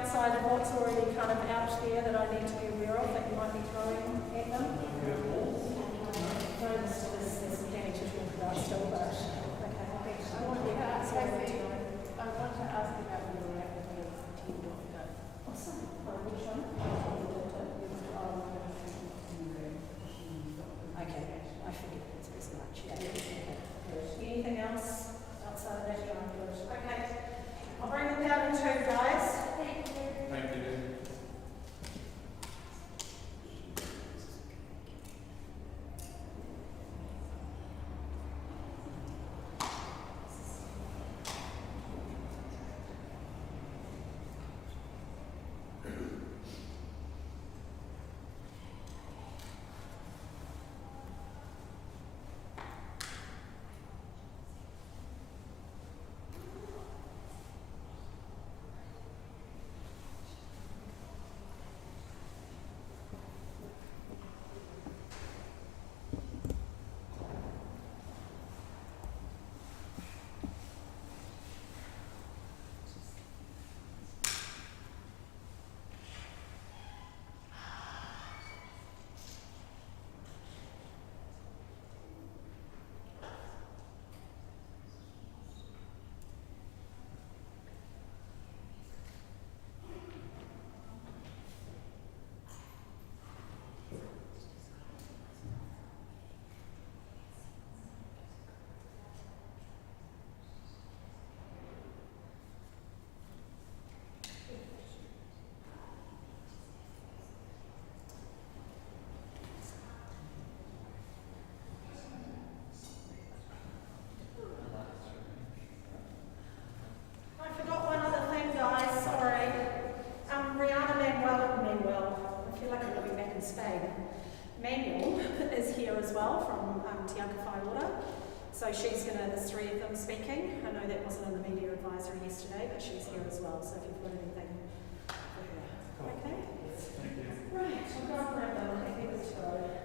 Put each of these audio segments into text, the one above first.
outside of what's already kind of out there that I need to be aware of that you might be throwing at them? No, there's plenty to talk about still, but okay. I want to ask about your team doctor. Awesome. Which one? Okay, I figured it's as much. Yeah. Okay. Anything else outside of that? Okay. I'll bring them down in two, guys. Thank you. So she's going to, there's three of them speaking. I know that wasn't in the media advisory yesterday, but she's here as well. So if you've got anything for her. Okay? Thank you. Right, I'll go and grab them. I think they're good to go.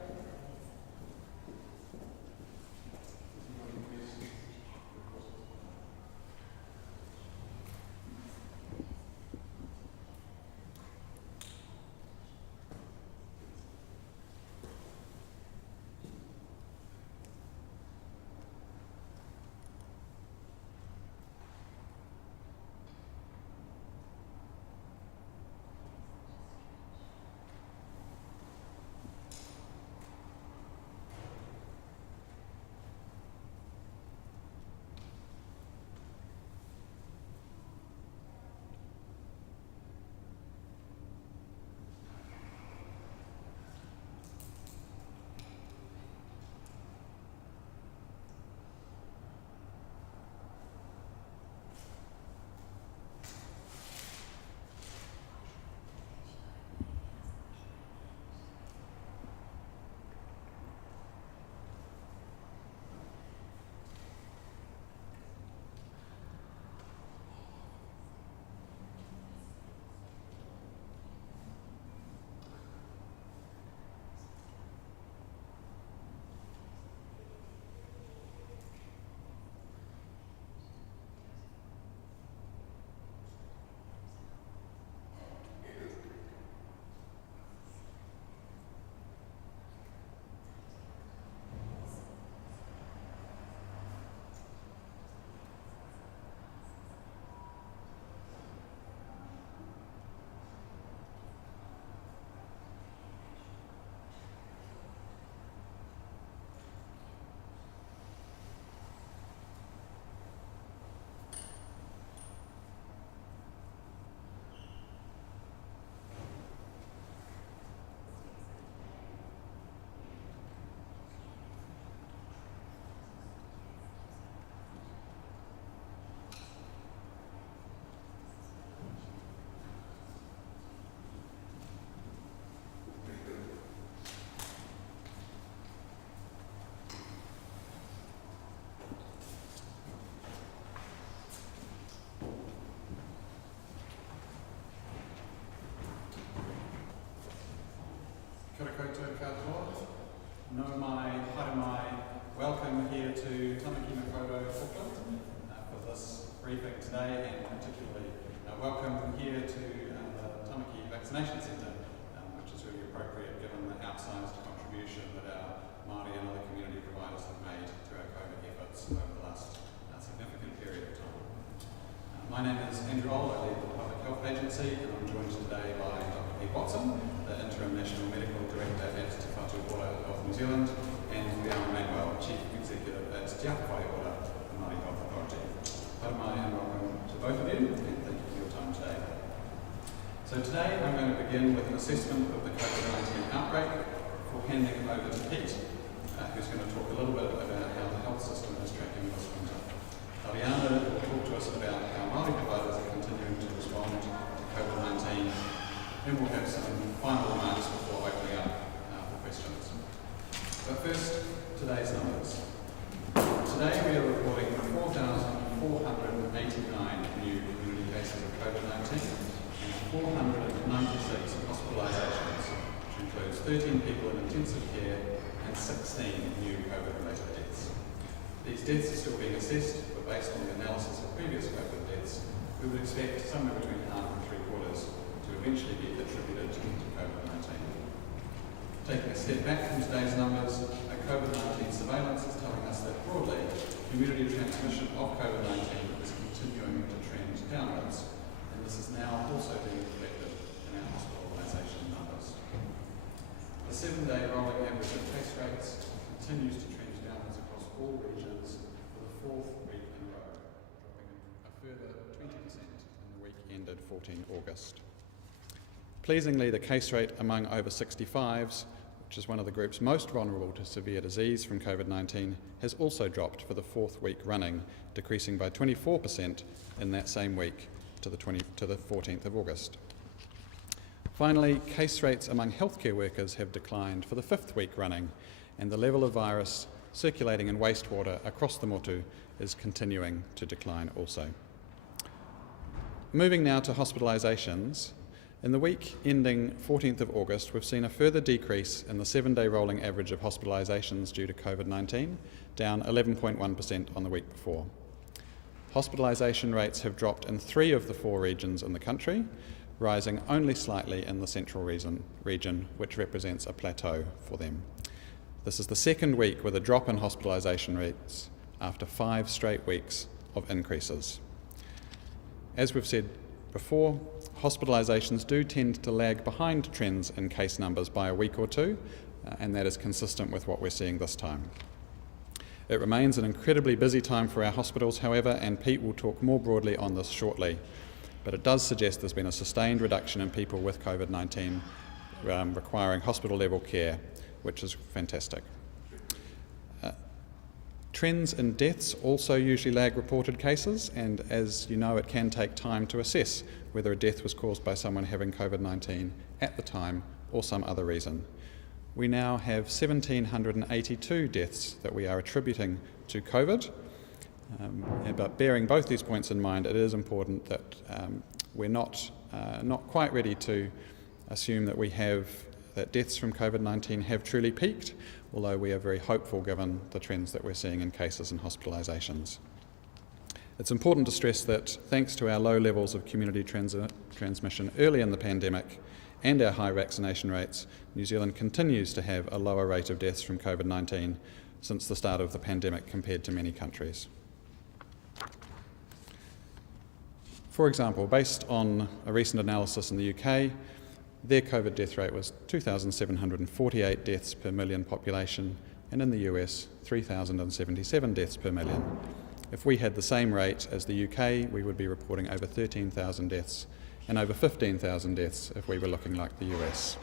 My name is Andrew Old, I lead the Public Health Agency, and I'm joined today by Dr. Pete Watson, the Interim National Medical Director at Whatu Health New Zealand, and Leon Manuel, Chief Executive at Te Whatu Māori Health Authority. Haramai and welcome to both of you, and thank you for your time today. So today I'm going to begin with an assessment of the COVID-19 outbreak before handing over to Pete, who's going to talk a little bit about how the health system is tracking this winter. Ariana will talk to us about how Māori providers are continuing to respond to COVID-19, and we'll have some final remarks before opening up for questions. But first, today's numbers. Today we are reporting 4,489 new community cases of COVID-19 and 496 hospitalisations, which includes 13 people in intensive care and 16 new COVID-related deaths. These deaths are still being assessed, but based on the analysis of previous COVID deaths, we would expect somewhere between half and three-quarters to eventually be attributed to COVID-19. Taking a step back from today's numbers, COVID-19 surveillance is telling us that broadly, community transmission of COVID-19 is continuing to trend downwards, and this is now also being reflected in our hospitalisation numbers. The 7-day rolling average of case rates continues to trend downwards across all regions for the 4th week in a row, dropping a further 20% in the week ended 14 August. Pleasingly, the case rate among over 65s, which is one of the groups most vulnerable to severe disease from COVID-19, has also dropped for the 4th week running, decreasing by 24% in that same week to the 14th of August. Finally, case rates among healthcare workers have declined for the 5th week running, and the level of virus circulating in wastewater across the Whatu is continuing to decline also. Moving now to hospitalisations. In the week ending 14th of August, we've seen a further decrease in the 7-day rolling average of hospitalisations due to COVID-19, down 11.1% on the week before. Hospitalisation rates have dropped in 3 of the 4 regions in the country, rising only slightly in the central region, which represents a plateau for them. This is the 2nd week with a drop in hospitalisation rates after 5 straight weeks of increases. As we've said before, hospitalisations do tend to lag behind trends in case numbers by a week or two, and that is consistent with what we're seeing this time. It remains an incredibly busy time for our hospitals, however, and Pete will talk more broadly on this shortly, but it does suggest there's been a sustained reduction in people with COVID-19 requiring hospital-level care, which is fantastic. Trends in deaths also usually lag reported cases, and as you know, it can take time to assess whether a death was caused by someone having COVID-19 at the time or some other reason. We now have 1,782 deaths that we are attributing to COVID, but bearing both these points in mind, it is important that we're not quite ready to assume that deaths from COVID-19 have truly peaked, although we are very hopeful given the trends that we're seeing in cases and hospitalisations. It's important to stress that thanks to our low levels of community transmission early in the pandemic and our high vaccination rates, New Zealand continues to have a lower rate of deaths from COVID-19 since the start of the pandemic compared to many countries. For example, based on a recent analysis in the UK, their COVID death rate was 2,748 deaths per million population, and in the US, 3,077 deaths per million. If we had the same rate as the UK, we would be reporting over 13,000 deaths and over 15,000 deaths if we were looking like the US.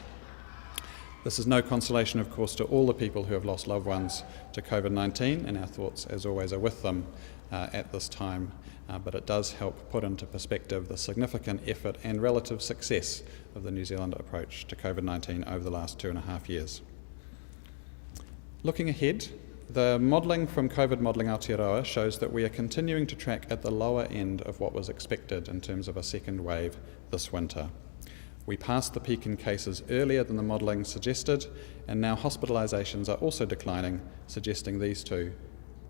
This is no consolation, of course, to all the people who have lost loved ones to COVID-19, and our thoughts, as always, are with them at this time, but it does help put into perspective the significant effort and relative success of the New Zealand approach to COVID-19 over the last 2.5 years. Looking ahead, the modelling from COVID Modelling Aotearoa shows that we are continuing to track at the lower end of what was expected in terms of a second wave this winter. We passed the peak in cases earlier than the modelling suggested, and now hospitalisations are also declining, suggesting these two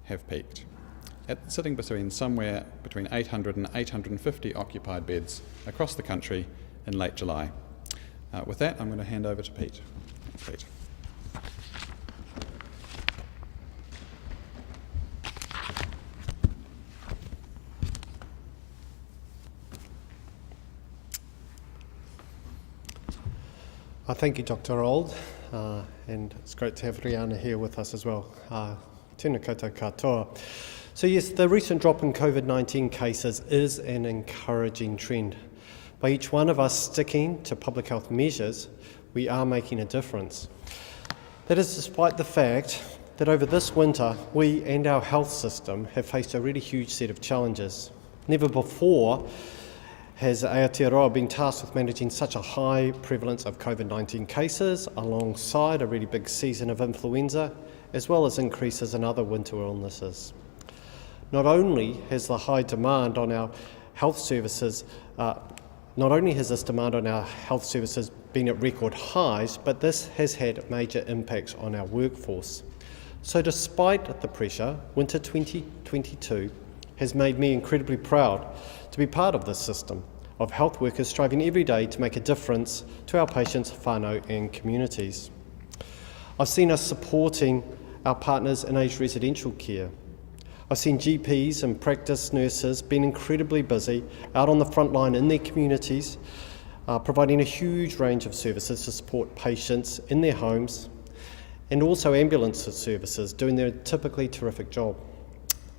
have peaked. Sitting somewhere between 800 and 850 occupied beds across the country in late July. With that, I'm going to hand over to Pete. Thanks, Pete. Thank you, Dr. Old, and it's great to have Rihanna here with us as well. Tēnā koutou katoa. So yes, the recent drop in COVID-19 cases is an encouraging trend. By each one of us sticking to public health measures, we are making a difference. That is despite the fact that over this winter, we and our health system have faced a really huge set of challenges. Never before has Aotearoa been tasked with managing such a high prevalence of COVID-19 cases alongside a really big season of influenza, as well as increases in other winter illnesses. Not only has the high demand on our health services, not only has this demand on our health services been at record highs, but this has had major impacts on our workforce. So despite the pressure, winter 2022 has made me incredibly proud to be part of this system of health workers striving every day to make a difference to our patients, whānau and communities. I've seen us supporting our partners in aged residential care. I've seen GPs and practice nurses being incredibly busy out on the front line in their communities, providing a huge range of services to support patients in their homes, and also ambulance services doing their typically terrific job.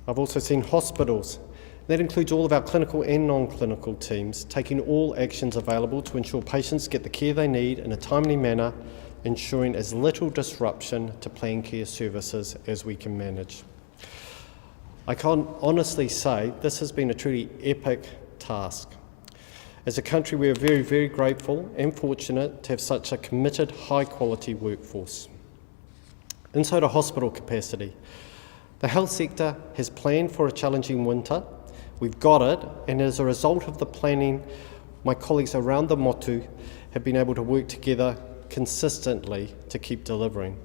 I've also seen hospitals. That includes all of our clinical and non-clinical teams taking all actions available to ensure patients get the care they need in a timely manner, ensuring as little disruption to planned care services as we can manage. I can honestly say this has been a truly epic task. As a country, we are very, very grateful and fortunate to have such a committed, high-quality workforce. Inside a hospital capacity, the health sector has planned for a challenging winter. We've got it, and as a result of the planning, my colleagues around the motu have been able to work together consistently to keep delivering.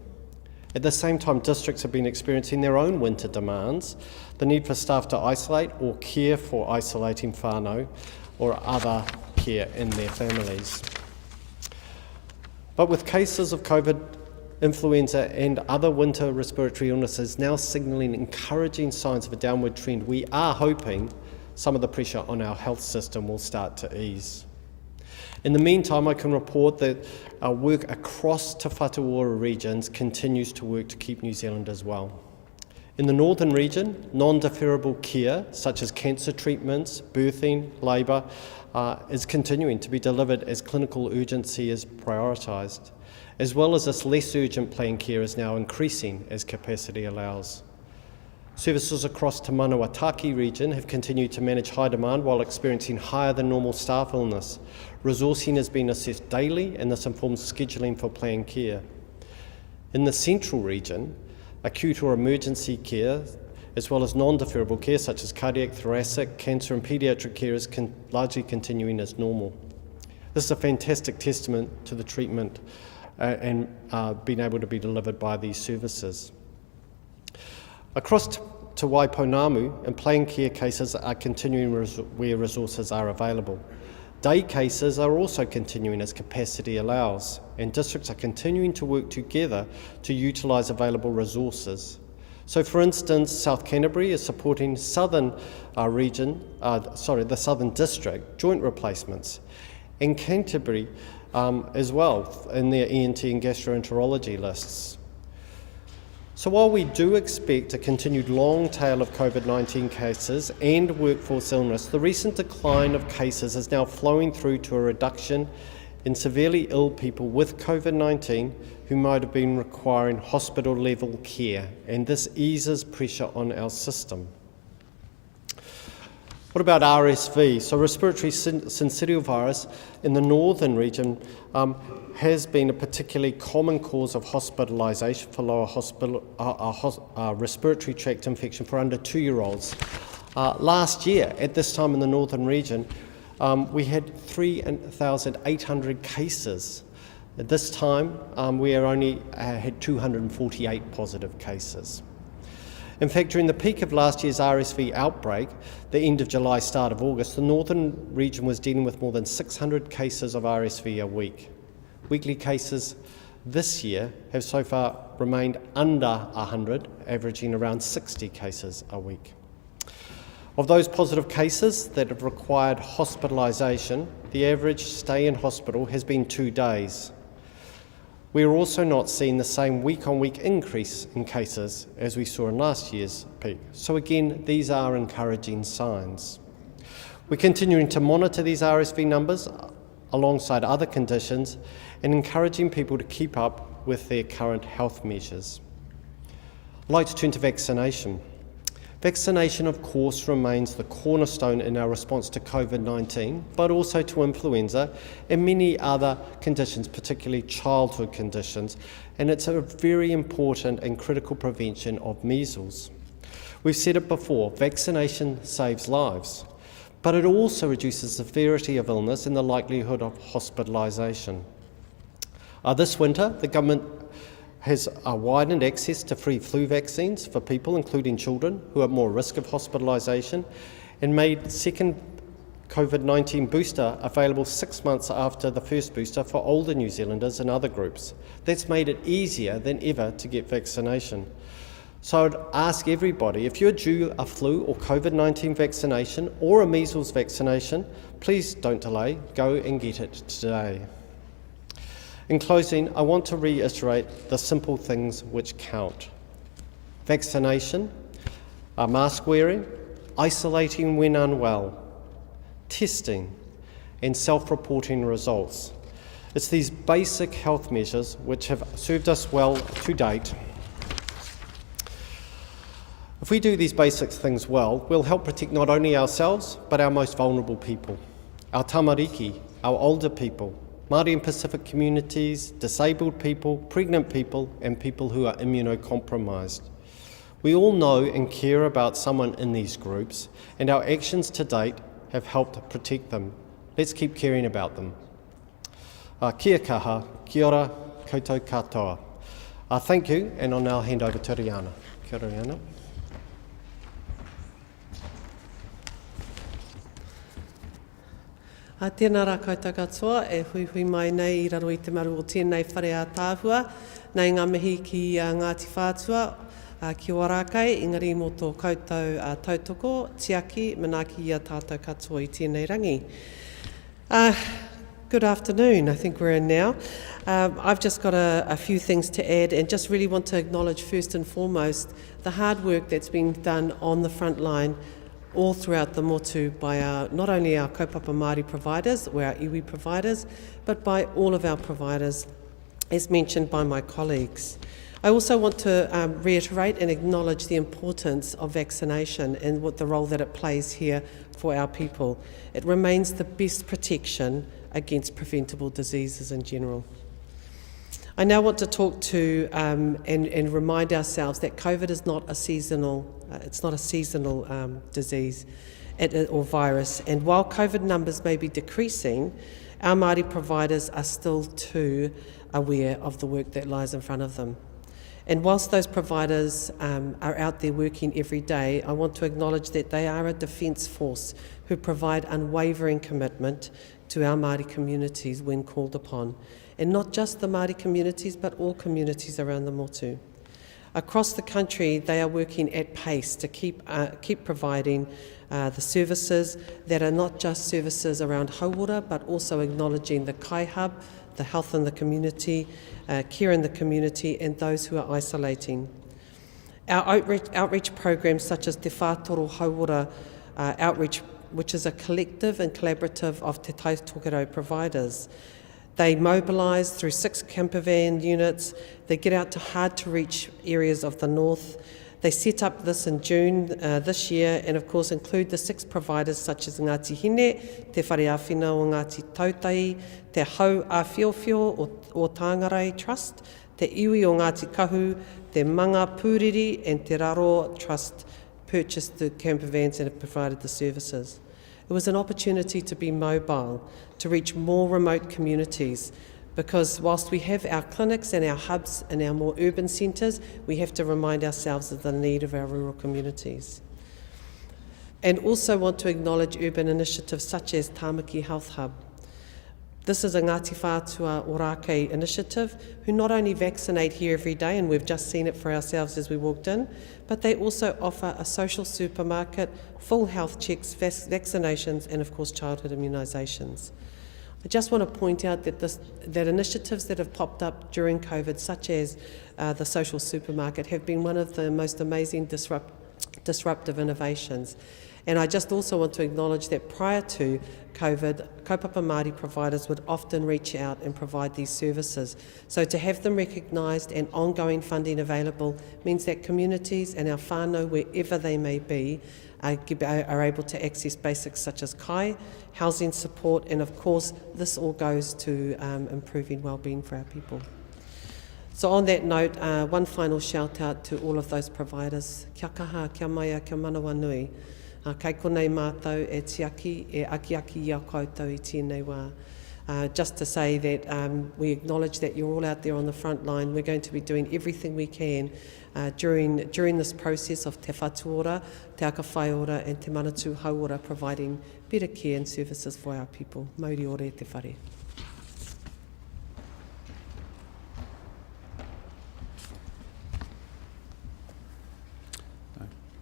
At the same time, districts have been experiencing their own winter demands, the need for staff to isolate or care for isolating whānau or other care in their families. But with cases of COVID, influenza and other winter respiratory illnesses now signalling encouraging signs of a downward trend, we are hoping some of the pressure on our health system will start to ease. In the meantime, I can report that our work across Te Whatu regions continues to work to keep New Zealanders well. In the northern region, non-deferrable care, such as cancer treatments, birthing, labour, is continuing to be delivered as clinical urgency is prioritised, as well as this less urgent planned care is now increasing as capacity allows. Services across Te Manawataki region have continued to manage high demand while experiencing higher than normal staff illness. Resourcing has been assessed daily, and this informs scheduling for planned care. In the central region, acute or emergency care, as well as non-deferrable care such as cardiac, thoracic, cancer and paediatric care is largely continuing as normal. This is a fantastic testament to the treatment and being able to be delivered by these services. Across to Waiponamu, and planned care cases are continuing where resources are available. Day cases are also continuing as capacity allows, and districts are continuing to work together to utilise available resources. So for instance, South Canterbury is supporting the Southern District joint replacements, and Canterbury as well in their ENT and gastroenterology lists. So while we do expect a continued long tail of COVID-19 cases and workforce illness, the recent decline of cases is now flowing through to a reduction in severely ill people with COVID-19 who might have been requiring hospital-level care, and this eases pressure on our system. What about RSV? So respiratory syncytial virus in the northern region has been a particularly common cause of hospitalisation for lower respiratory tract infection for under 2-year-olds. Last year, at this time in the northern region, we had 3,800 cases. At this time, we only had 248 positive cases. In fact, during the peak of last year's RSV outbreak, the end of July, start of August, the northern region was dealing with more than 600 cases of RSV a week. Weekly cases this year have so far remained under 100, averaging around 60 cases a week. Of those positive cases that have required hospitalisation, the average stay in hospital has been 2 days. We are also not seeing the same week-on-week increase in cases as we saw in last year's peak. So again, these are encouraging signs. We're continuing to monitor these RSV numbers alongside other conditions and encouraging people to keep up with their current health measures. I'd like to turn to vaccination. Vaccination, of course, remains the cornerstone in our response to COVID-19, but also to influenza and many other conditions, particularly childhood conditions, and it's a very important and critical prevention of measles. We've said it before, vaccination saves lives, but it also reduces the severity of illness and the likelihood of hospitalisation. This winter, the government has widened access to free flu vaccines for people, including children, who are at more risk of hospitalisation, and made second COVID-19 booster available 6 months after the first booster for older New Zealanders and other groups. That's made it easier than ever to get vaccination. So I'd ask everybody, if you're due a flu or COVID-19 vaccination or a measles vaccination, please don't delay, go and get it today. In closing, I want to reiterate the simple things which count. Vaccination, mask wearing, isolating when unwell, testing, and self-reporting results. It's these basic health measures which have served us well to date. If we do these basic things well, we'll help protect not only ourselves, but our most vulnerable people, our tamariki, our older people, Māori and Pacific communities, disabled people, pregnant people, and people who are immunocompromised. We all know and care about someone in these groups, and our actions to date have helped protect them. Let's keep caring about them. Kia kaha, kia ora, koutou katoa. Thank you, and I'll now hand over to Rihanna. Kia ora, Rihanna. Tēnā rā koutou katoa, e hui mai nei I raro I te maru o tēnei whare a tāhua, nei ngā mihi ki Ngāti Whātua, ki Warakai, engari mō tō koutou tautoko, tiaki, manaki I a tātou katoa I tēnei rangi. Good afternoon, I think we're in now. I've just got a few things to add and just really want to acknowledge first and foremost the hard work that's been done on the front line all throughout the motu by not only our kaupapa Māori providers, or our iwi providers, but by all of our providers, as mentioned by my colleagues. I also want to reiterate and acknowledge the importance of vaccination and what the role that it plays here for our people. It remains the best protection against preventable diseases in general. I now want to talk to and remind ourselves that COVID is not a seasonal disease or virus. And while COVID numbers may be decreasing, our Māori providers are still too aware of the work that lies in front of them. And whilst those providers are out there working every day, I want to acknowledge that they are a defence force who provide unwavering commitment to our Māori communities when called upon. And not just the Māori communities, but all communities around the motu. Across the country, they are working at pace to keep providing the services that are not just services around hauora, but also acknowledging the kai hub, the health in the community, care in the community, and those who are isolating. Our outreach programs such as Te Whātoro Hauora Outreach, which is a collective and collaborative of Te Tautokero providers. They mobilise through 6 campervan units. They get out to hard-to-reach areas of the north. They set up this in June this year and, of course, include the 6 providers such as Ngāti Hine, Te Whare Āwhina o Ngāti Tautai, Te Hau Āwhiowhio o Tāngarai Trust, Te Iwi o Ngāti Kahu, Te Manga Pūriri and Te Raro Trust purchased the campervans and have provided the services. It was an opportunity to be mobile, to reach more remote communities, because whilst we have our clinics and our hubs and our more urban centres, we have to remind ourselves of the need of our rural communities. And also want to acknowledge urban initiatives such as Tāmaki Health Hub. This is a Ngāti Whātua Ōrākei initiative who not only vaccinate here every day, and we've just seen it for ourselves as we walked in, but they also offer a social supermarket, full health checks, vaccinations, and of course childhood immunisations. I just want to point out that that initiatives that have popped up during COVID, such as the social supermarket, have been one of the most amazing disruptive innovations. And I just also want to acknowledge that prior to COVID, kaupapa Māori providers would often reach out and provide these services. So to have them recognised and ongoing funding available means that communities and our whānau, wherever they may be, are able to access basics such as kai, housing support, and of course this all goes to improving wellbeing for our people. So on that note, one final shout out to all of those providers. Kia kaha, kia maia, kia manawa nui. Kei konei mātou e tiaki, e aki i au koutou i tēnei wā. Just to say that we acknowledge that you're all out there on the front line. We're going to be doing everything we can during this process of te whatuora, te aka whai ora and te manatū hauora, providing better care and services for our people. Mauri ore te whare.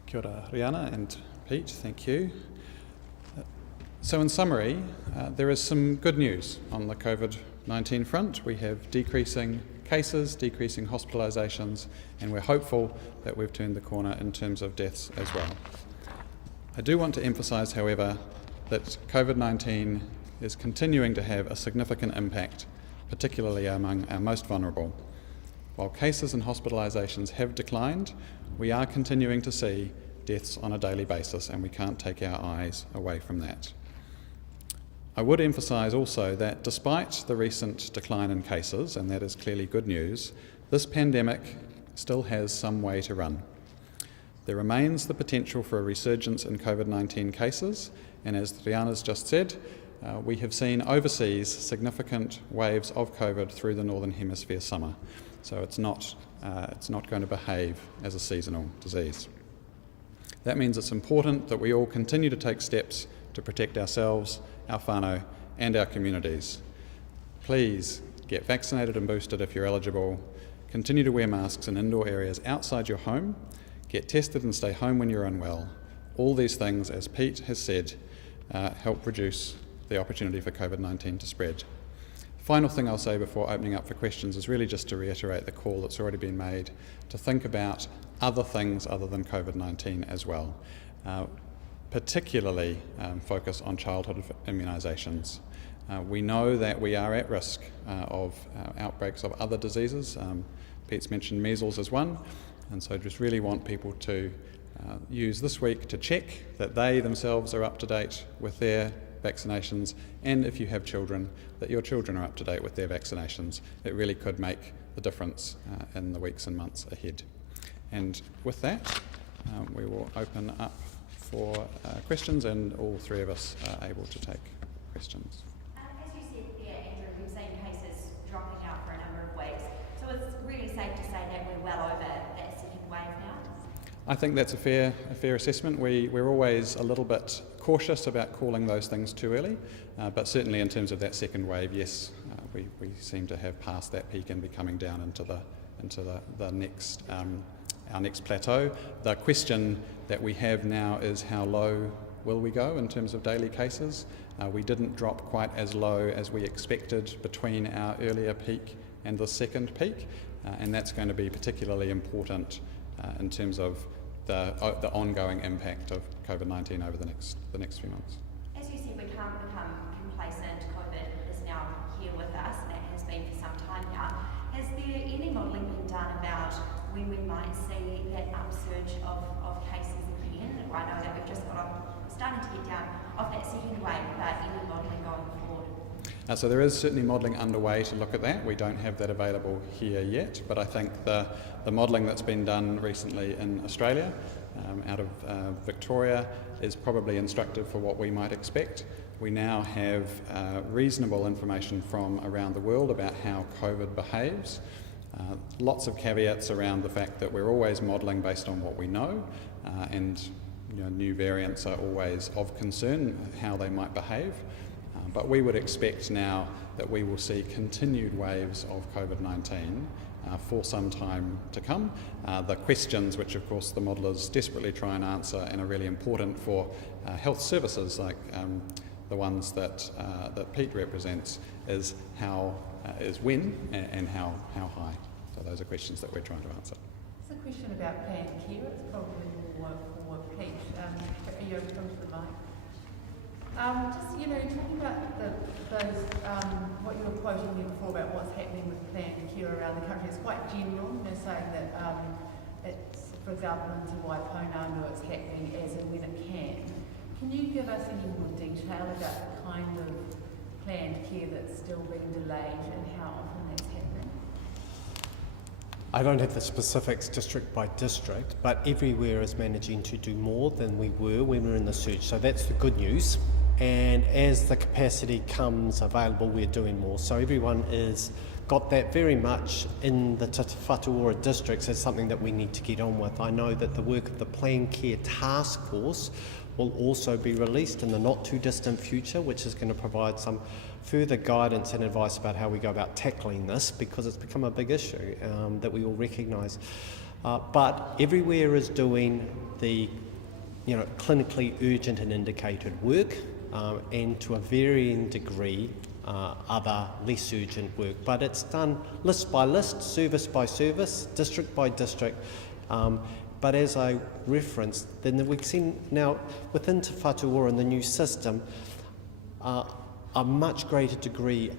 Kia ora, Rihanna and Pete, thank you. So in summary, there is some good news on the COVID-19 front. We have decreasing cases, decreasing hospitalisations, and we're hopeful that we've turned the corner in terms of deaths as well. I do want to emphasise, however, that COVID-19 is continuing to have a significant impact, particularly among our most vulnerable. While cases and hospitalisations have declined, we are continuing to see deaths on a daily basis, and we can't take our eyes away from that. I would emphasise also that despite the recent decline in cases, and that is clearly good news, this pandemic still has some way to run. There remains the potential for a resurgence in COVID-19 cases, and as Rihanna's just said, we have seen overseas significant waves of COVID through the Northern Hemisphere summer, so it's not going to behave as a seasonal disease. That means it's important that we all continue to take steps to protect ourselves, our whānau and our communities. Please get vaccinated and boosted if you're eligible, continue to wear masks in indoor areas outside your home, get tested and stay home when you're unwell. All these things, as Pete has said, help reduce the opportunity for COVID-19 to spread. Final thing I'll say before opening up for questions is really just to reiterate the call that's already been made to think about other things other than COVID-19 as well, particularly focus on childhood immunisations. We know that we are at risk of outbreaks of other diseases. Pete's mentioned measles as one, and so just really want people to use this week to check that they themselves are up to date with their vaccinations, and if you have children, that your children are up to date with their vaccinations. It really could make the difference in the weeks and months ahead. And with that, we will open up for questions, and all three of us are able to take questions. As you said there, Andrew, we've seen cases dropping out for a number of weeks, so it's really safe to say that we're well over that second wave now? I think that's a fair assessment. We're always a little bit cautious about calling those things too early, but certainly in terms of that second wave, yes, we seem to have passed that peak and be coming down into the next our next plateau. The question that we have now is how low will we go in terms of daily cases? We didn't drop quite as low as we expected between our earlier peak and the second peak, and that's going to be particularly important in terms of the ongoing impact of COVID-19 over the next few months. As you said, we can't become complacent. COVID is now here with us, and it has been for some time now. Has there any modelling been done about when we might see that upsurge of cases again? I know that we've just starting to get down off that second wave, but any modelling going forward? So there is certainly modelling underway to look at that. We don't have that available here yet, but I think the modelling that's been done recently in Australia, out of Victoria, is probably instructive for what we might expect. We now have reasonable information from around the world about how COVID behaves. Lots of caveats around the fact that we're always modelling based on what we know, and new variants are always of concern, how they might behave. But we would expect now that we will see continued waves of COVID-19 for some time to come. The questions which of course the modellers desperately try and answer and are really important for health services like The ones that Pete represents is when and how high. So those are questions that we're trying to answer. It's a question about planned care. It's probably more for Pete. Are you open to the mic? Talking about those, what you were quoting there before about what's happening with planned care around the country, it's quite general. Saying that it's, for example, into Waiponanga, it's happening as and when it can. Can you give us any more detail about the kind of planned care that's still being delayed and how often that's happening? I don't have the specifics district by district, but everywhere is managing to do more than we were when we were in the surge. So that's the good news. And as the capacity comes available, we're doing more. So everyone is got that very much in the Whatu districts as something that we need to get on with. I know that the work of the Planned Care Task Force will also be released in the not too distant future, which is going to provide some further guidance and advice about how we go about tackling this, because it's become a big issue that we all recognise. But everywhere is doing the clinically urgent and indicated work, and to a varying degree other less urgent work. But it's done list by list, service by service, district by district. But as I referenced, then we've seen now within Te Whatu and the new system a much greater degree,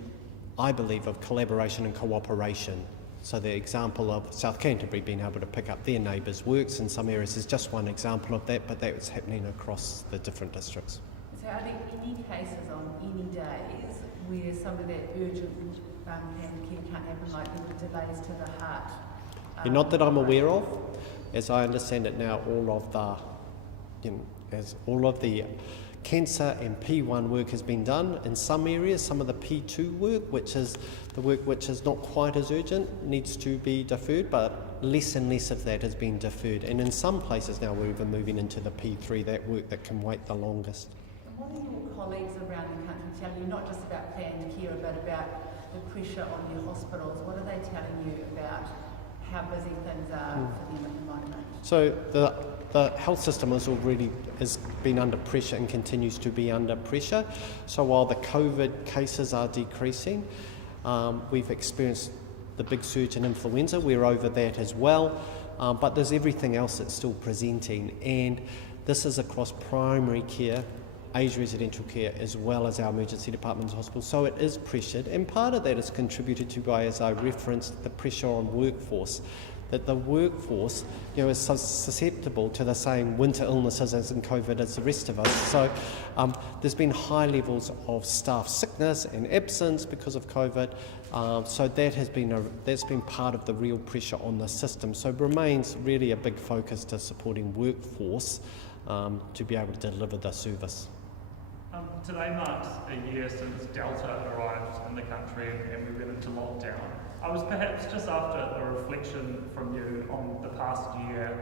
I believe, of collaboration and cooperation. So the example of South Canterbury being able to pick up their neighbours' works in some areas is just one example of that, but that's happening across the different districts. So are there any cases on any days where some of that urgent planned care can't happen, like the delays to the heart? Not that I'm aware of. As I understand it now, all of the cancer and P1 work has been done. In some areas, some of the P2 work, which is the work which is not quite as urgent, needs to be deferred, but less and less of that has been deferred. And in some places now, we're even moving into the P3, that work that can wait the longest. And what are your colleagues around the country telling you, not just about planned care, but about the pressure on your hospitals? What are they telling you about how busy things are for them at the moment? So the health system has been under pressure and continues to be under pressure. So while the COVID cases are decreasing, we've experienced the big surge in influenza. We're over that as well, but there's everything else that's still presenting, and this is across primary care, aged residential care, as well as our emergency departments and hospitals. So it is pressured, and part of that is contributed to by, as I referenced, the pressure on workforce. That the workforce, is susceptible to the same winter illnesses as in COVID as the rest of us. So there's been high levels of staff sickness and absence because of COVID. So that's been part of the real pressure on the system. So it remains really a big focus to supporting workforce to be able to deliver the service. Today marks a year since Delta arrived in the country and we went into lockdown. I was perhaps just after a reflection from you on the past year.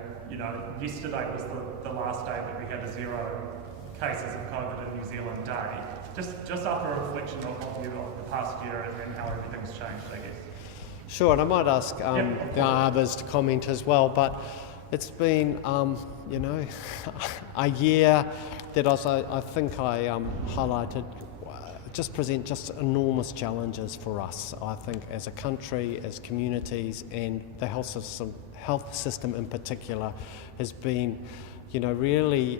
Yesterday was the last day that we had a 0 cases of COVID in New Zealand day. Just after a reflection of you of the past year and how everything's changed, I guess. Sure, and I might ask the others to comment as well, but it's been, a year that I think I highlighted present enormous challenges for us, I think, as a country, as communities, and the health system in particular has been, really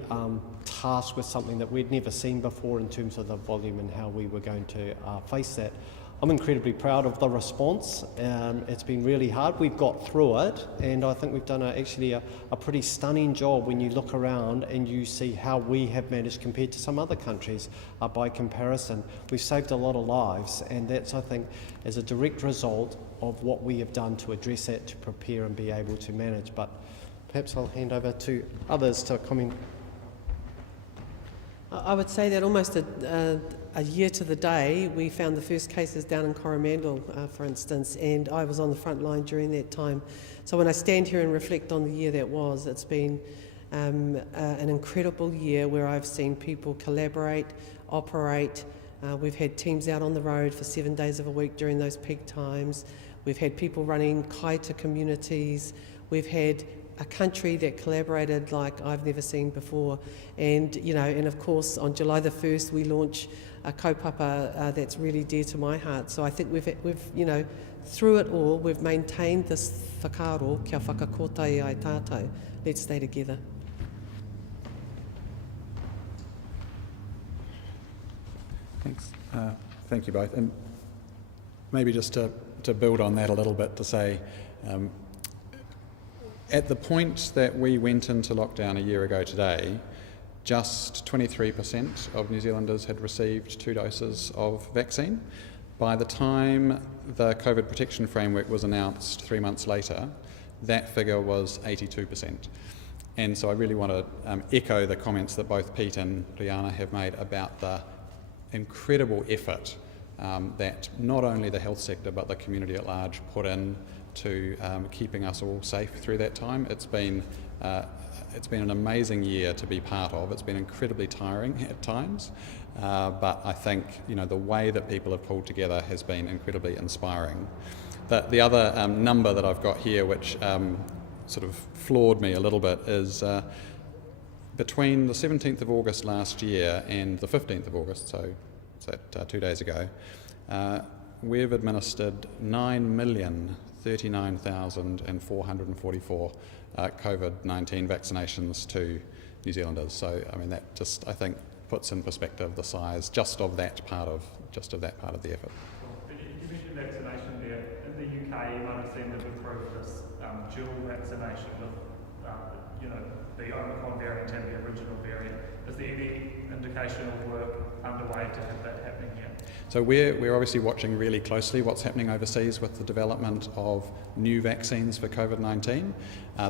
tasked with something that we'd never seen before in terms of the volume and how we were going to face that. I'm incredibly proud of the response. It's been really hard. We've got through it, and I think we've done a pretty stunning job when you look around and you see how we have managed compared to some other countries by comparison. We've saved a lot of lives, and that's, I think, as a direct result of what we have done to address that, to prepare and be able to manage. But perhaps I'll hand over to others to comment. I would say that almost a year to the day, we found the first cases down in Coromandel, for instance, and I was on the front line during that time. So when I stand here and reflect on the year that was, it's been an incredible year where I've seen people collaborate, operate. We've had teams out on the road for 7 days of a week during those peak times. We've had people running kai to communities. We've had a country that collaborated like I've never seen before. And, and of course on July the 1st we launch a kaupapa that's really dear to my heart. So I think we've through it all, we've maintained this whakaaro, kia whakakotai ai tātou. Let's stay together. Thanks. Thank you both. And maybe just to build on that a little bit, to say, at the point that we went into lockdown a year ago today, just 23% of New Zealanders had received 2 doses of vaccine. By the time the COVID protection framework was announced 3 months later, that figure was 82%. And so I really want to echo the comments that both Pete and Liana have made about the incredible effort that not only the health sector but the community at large put in to keeping us all safe through that time. It's been an amazing year to be part of. It's been incredibly tiring at times, but I think the way that people have pulled together has been incredibly inspiring. The other number that I've got here, which sort of floored me a little bit, is between the 17th of August last year and the 15th of August, so 2 days ago, we've administered 9,039,444 COVID-19 vaccinations to New Zealanders. So I mean, that just, I think, puts in perspective the size just of that part of the effort. You mentioned vaccination there. In the UK, you might have seen them approve this dual vaccination with the Omicron variant and the original variant. Is there any indication of work underway to have that happening here? So we're obviously watching really closely what's happening overseas with the development of new vaccines for COVID-19.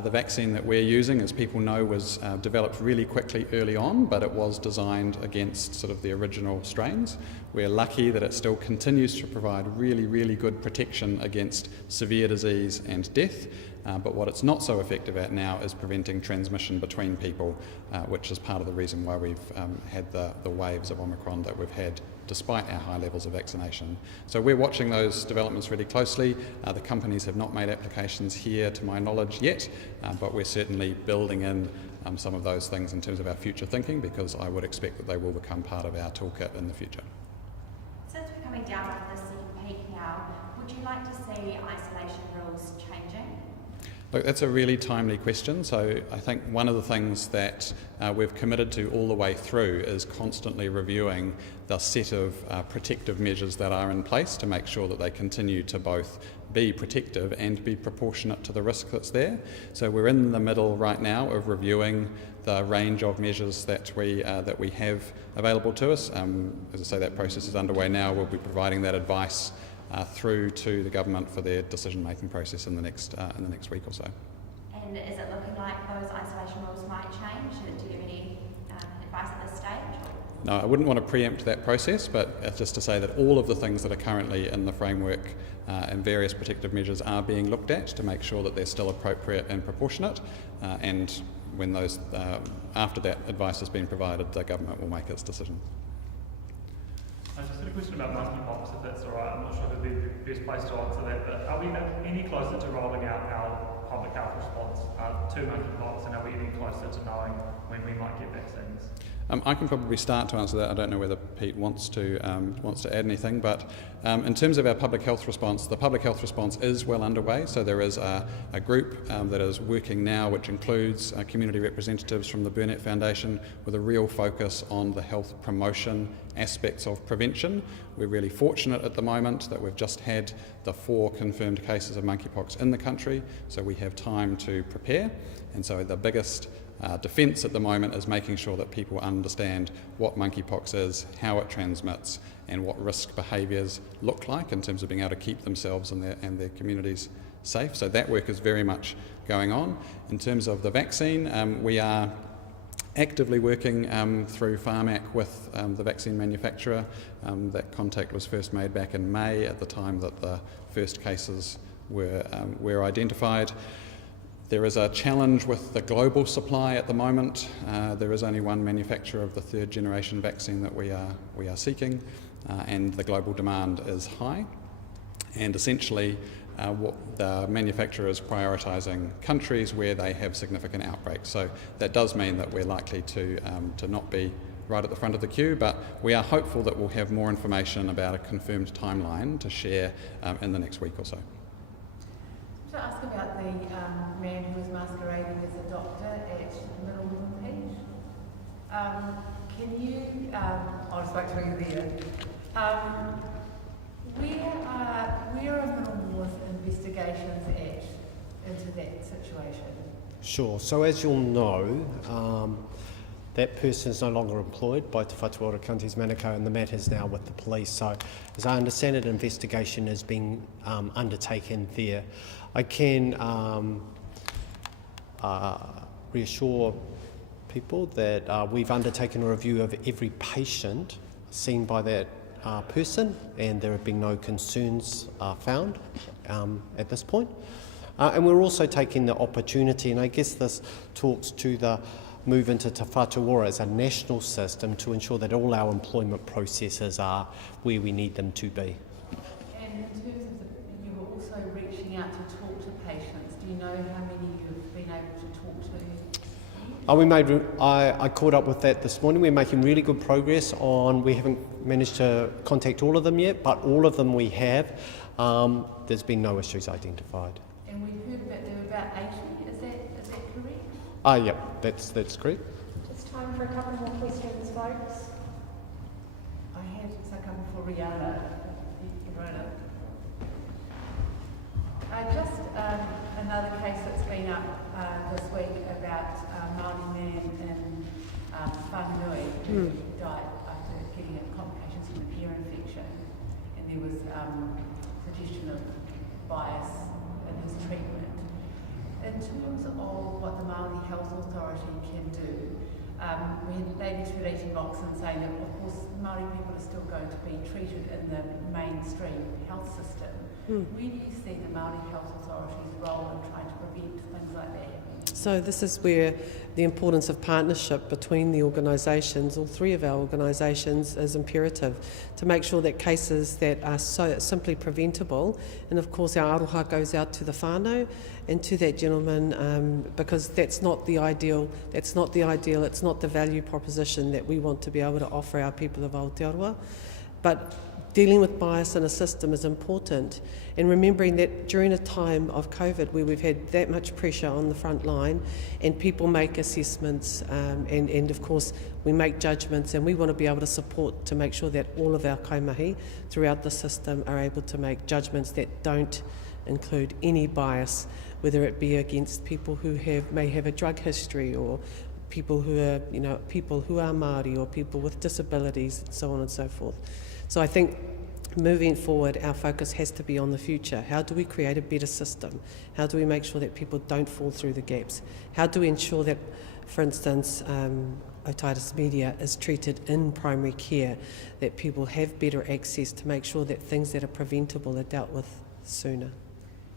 The vaccine that we're using, as people know, was developed really quickly early on, but it was designed against sort of the original strains. We're lucky that it still continues to provide really, really good protection against severe disease and death. But what it's not so effective at now is preventing transmission between people, which is part of the reason why we've had the waves of Omicron that we've had despite our high levels of vaccination. So we're watching those developments really closely. The companies have not made applications here to my knowledge yet, but we're certainly building in some of those things in terms of our future thinking, because I would expect that they will become part of our toolkit in the future. Since we're coming down to the second peak now, would you like to see isolation rules changing? Look, that's a really timely question. So I think one of the things that we've committed to all the way through is constantly reviewing the set of protective measures that are in place to make sure that they continue to both be protective and be proportionate to the risk that's there. So we're in the middle right now of reviewing the range of measures that we have available to us. As I say, that process is underway now. We'll be providing that advice through to the government for their decision-making process in the next week or so. And is it looking like those isolation rules might change? Do you have any advice at this stage? No, I wouldn't want to preempt that process, but just to say that all of the things that are currently in the framework and various protective measures are being looked at to make sure that they're still appropriate and proportionate, and when those, after that advice has been provided, the government will make its decision. I just had a question about monkeypox, if that's all right. I'm not sure who'd be the best place to answer that, but are we any closer to rolling out our public health response to monkeypox, and are we any closer to knowing when we might get vaccines? I can probably start to answer that. I don't know whether Pete wants to add anything, but in terms of our public health response, the public health response is well underway. So there is a group that is working now, which includes community representatives from the Burnett Foundation, with a real focus on the health promotion aspects of prevention. We're really fortunate at the moment that we've just had the 4 confirmed cases of monkeypox in the country, so we have time to prepare. And so the biggest defence at the moment is making sure that people understand what monkeypox is, how it transmits, and what risk behaviours look like in terms of being able to keep themselves and their communities safe. So that work is very much going on. In terms of the vaccine, we are actively working through Pharmac with the vaccine manufacturer. That contact was first made back in May at the time that the first cases were identified. There is a challenge with the global supply at the moment. There is only one manufacturer of the 3rd generation vaccine that we are seeking, and the global demand is high. And essentially, the manufacturer is prioritising countries where they have significant outbreaks. So that does mean that we're likely to not be right at the front of the queue, but we are hopeful that we'll have more information about a confirmed timeline to share in the next week or so. To ask about the man who was masquerading as a doctor at Middle Moonpage. Can you, I'll just wait till you're there. Where are Middlemore's investigations at into that situation? Sure. So as you'll know, that person is no longer employed by Te Whatu Ora County's Manukau, and the matter is now with the police. So as I understand it, an investigation is being undertaken there. I can reassure people that we've undertaken a review of every patient seen by that person, and there have been no concerns found at this point. And we're also taking the opportunity, and I guess this talks to the move into Te Whatu Ora as a national system to ensure that all our employment processes are where we need them to be. And in terms of you were also reaching out to talk to patients. Do you know how many you've been able to talk to? I caught up with that this morning. We're making really good progress on, we haven't managed to contact all of them yet, but all of them we have. There's been no issues identified. And we heard that there were about 80, is that correct? Yep, that's correct. Just time for a couple more questions, folks. I had a couple for Rihanna. Just another case that's been up this week about Māori man in Whanganui who died after getting complications from an ear infection, and there was suggestion of bias in his treatment. In terms of what the Māori Health Authority can do, we had ladies releasing Oxon saying that of course Māori people are still going to be treated in the mainstream health system. Where do you see the Māori Health Authority's role in trying to prevent things like that happening? So this is where the importance of partnership between the organisations, all three of our organisations, is imperative to make sure that cases that are so simply preventable, and of course our aroha goes out to the whānau and to that gentleman, because that's not the ideal, it's not the value proposition that we want to be able to offer our people of Aotearoa. But dealing with bias in a system is important, and remembering that during a time of COVID where we've had that much pressure on the front line and people make assessments and of course we make judgments, and we want to be able to support to make sure that all of our kaimahi throughout the system are able to make judgments that don't include any bias, whether it be against people who may have a drug history, or people who are Māori, or people with disabilities, and so on and so forth. So I think moving forward, our focus has to be on the future. How do we create a better system? How do we make sure that people don't fall through the gaps? How do we ensure that, for instance, otitis media is treated in primary care, that people have better access to make sure that things that are preventable are dealt with sooner?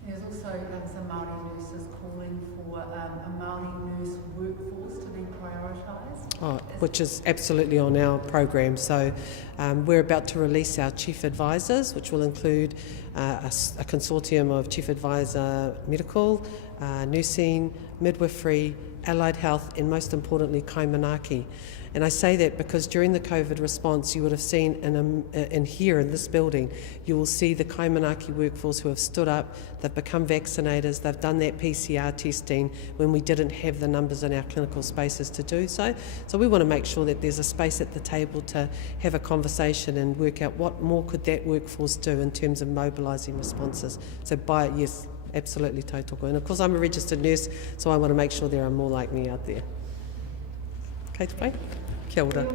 There's also some Māori nurses calling for a Māori nurse workforce to be prioritised. Which is absolutely on our program. So we're about to release our chief advisors, which will include a consortium of chief advisor medical, nursing, midwifery, allied health, and most importantly kaimanaki. And I say that because during the COVID response, you would have seen in here in this building, you will see the kaimanaki workforce who have stood up, they've become vaccinators, they've done that PCR testing when we didn't have the numbers in our clinical spaces to do so. So we want to make sure that there's a space at the table to have a conversation and work out what more could that workforce do in terms of mobilising responses. So yes, absolutely tautoko. And of course I'm a registered nurse, so I want to make sure there are more like me out there. Kate Pai, kia ora.